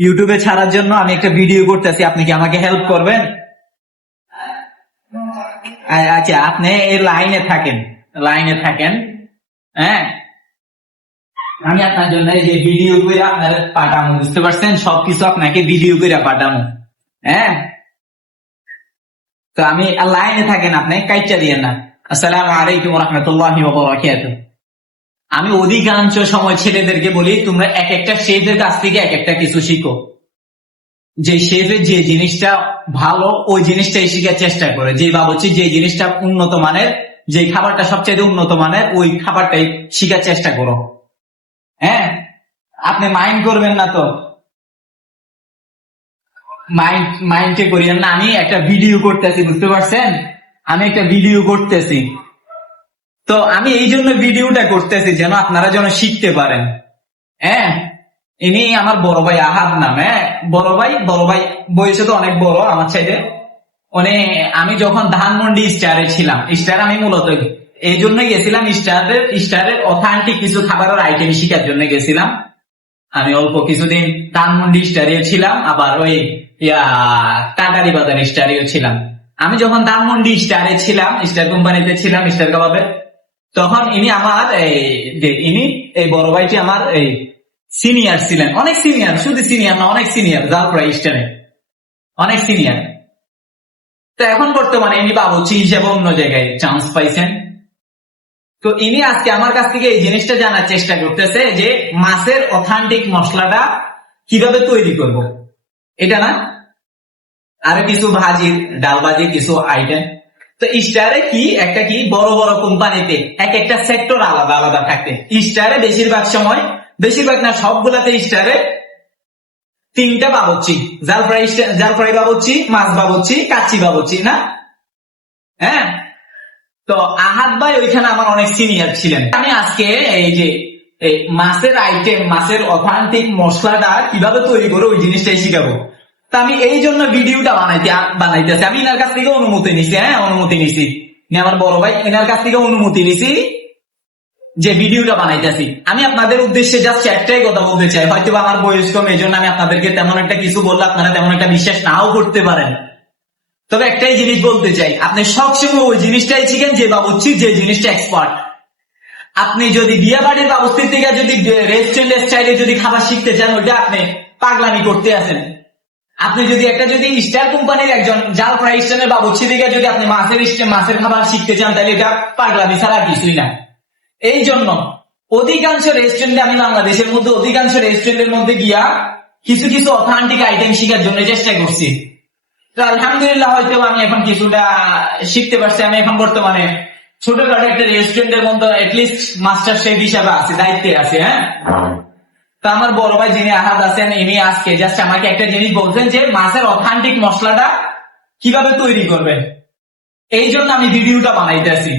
ইউটিউবে ছাড়ার জন্য আমি একটা ভিডিও করতেছি, আপনি কি আমাকে হেল্প করবেন? আচ্ছা, আপনি এই লাইনে থাকেন। হ্যাঁ, আমি আপনার জন্য এই যে ভিডিও করে আপনার পাঠাবো, বুঝতে পারছেন? সবকিছু আপনাকে ভিডিও করে পাঠাবো। হ্যাঁ, তো আমি লাইনে থাকেন, আপনি কাইচা দিয়েন না। আসসালামু আলাইকুম রহমতুল্লাহি ওয়া বারাকাতুহু। আমি অধিকাংশ সময় ছেলেদেরকে বলি, তোমরা এক একটা শেফের কাছ থেকে এক একটা কিছু শিখো। যে শেফের যে জিনিসটা ভালো ওই জিনিসটাই শিখার চেষ্টা করে, যে বাবুর্চি যে জিনিসটা উন্নত মানের, যে খাবারটা সবচেয়ে উন্নত মানের ওই খাবারটাই শিখার চেষ্টা করো। হ্যাঁ, আপনি মাইন্ড করবেন না তো? মাইন্ডে করিয়েন না। আমি একটা ভিডিও করতেছি, বুঝতে পারছেন? আমি একটা ভিডিও করতেছি, তো আমি এই জন্য ভিডিওটা করতেছি যেন আপনারা যেন শিখতে পারেন। হ্যাঁ, ইনি আমার বড় ভাই আহাদ নামে। বড় ভাই বয়সে তো অনেক বড় আমার চাইতে। মানে আমি যখন ধানমন্ডি স্টারে ছিলাম, স্টার আমি মূলত এই জন্য গেছিলাম, স্টারের অথেন্টিক কিছু খাবারের আইটেম শিখার জন্য গেছিলাম। আমি অল্প কিছুদিন ধানমন্ডি স্টারেও ছিলাম, আবার ওই কাটারি বাজার স্টারেও ছিলাম। আমি যখন ধানমন্ডি স্টারে ছিলাম, স্টার কোম্পানিতে ছিলাম, স্টার কাবাবে, তখন ইনি আমার এই বড় ভাইটি আমার এই সিনিয়র ছিলেন, অনেক সিনিয়র, শুধু সিনিয়র না অনেক সিনিয়র, জালপুরা স্টারে অনেক সিনিয়র। তো এখন বর্তমানে ইনি বাবুর্চি হিসেবে অন্য জায়গায় চান্স পাইছেন। তো ইনি আজকে আমার কাছ থেকে এই জিনিসটা জানার চেষ্টা করতেছে যে মাছের অথেন্টিক মশলাটা কিভাবে তৈরি করব। এটা না, আরো কিছু ভাজির, ডাল ভাজির কিছু আইটেম। তো স্টারে কি একটা কি বড় বড় কোম্পানিতে এক একটা সেক্টর আলাদা আলাদা থাকে। স্টারে বেশিরভাগ না সবগুলাতে স্টারে তিনটা বাবুর্চি, জাল ফ্রাই বাবুর্চি, মাছ বাবুর্চি, কাচ্চি বাবুর্চি, না? হ্যাঁ, তো আহাদ ভাই ওইখানে আমার অনেক সিনিয়র ছিলেন। আমি আজকে এই যে এই মাছের আইটেম, মাছের অথেন্টিক মশলাটা কিভাবে তৈরি করে ওই জিনিসটাই শিখাবো। তা আমি এই জন্য ভিডিওটা বানাইতেছি। আমি এনার কাছ থেকে অনুমতি নিছি। হ্যাঁ, অনুমতি নিছি, আমার বড় ভাই এনার কাছ থেকে অনুমতি নিছি যে ভিডিওটা বানাইতেছি। আমি আপনাদের উদ্দেশ্যে জাস্ট একটাই কথা বলতে চাই, হয়তো আমার বয়স কম, এই জন্য আমি আপনাদেরকে তেমন একটা কিছু বললে আপনারা তেমন একটা বিশ্বাস নাও করতে পারেন। তবে একটাই জিনিস বলতে চাই, আপনি সবসময় ওই জিনিসটাই শিখেন যে বাবুর্চি যে জিনিসটা এক্সপার্ট। আপনি যদি বিয়ে বাড়ির বাবুর্চির থেকে যদি রেস্টুরেন্ট স্টাইলে যদি খাবার শিখতে চান, ওইটা আপনি পাগলামি করতে আছেন। আপনি যদি স্টার কোম্পানির একজন জাল ফ্রাই স্টাইলের বাবুর্চি থেকে যদি আপনি মাছের খাবার শিখতে চান, তাহলে এটা পাগলামি ছাড়া কিছুই না। এই জন্য অধিকাংশ রেস্টুরেন্টে, আমি বাংলাদেশের মধ্যে অধিকাংশ রেস্টুরেন্টের মধ্যে গিয়া কিছু কিছু অথেন্টিক আইটেম শিখার জন্য চেষ্টা করছি। তো আলহামদুলিল্লাহ হয়তো আমি এখন কিছুটা শিখতে পারছি। আমি এখন বর্তমানে ছোটখাটো একটা রেস্টুরেন্টের মধ্যে এটলিস্ট মাস্টার শেফ হিসাবে আছে, দায়িত্বে আছে। হ্যাঁ, তো আমার বড় ভাই যিনি আহাদ আছেন, ইনি আজকে জাস্ট আমাকে একটা জিনিস বলছেন যে মাছের অথেন্টিক মশলাটা কিভাবে তৈরি করবেন। এই জন্য আমি ভিডিওটা বানাইতেছি।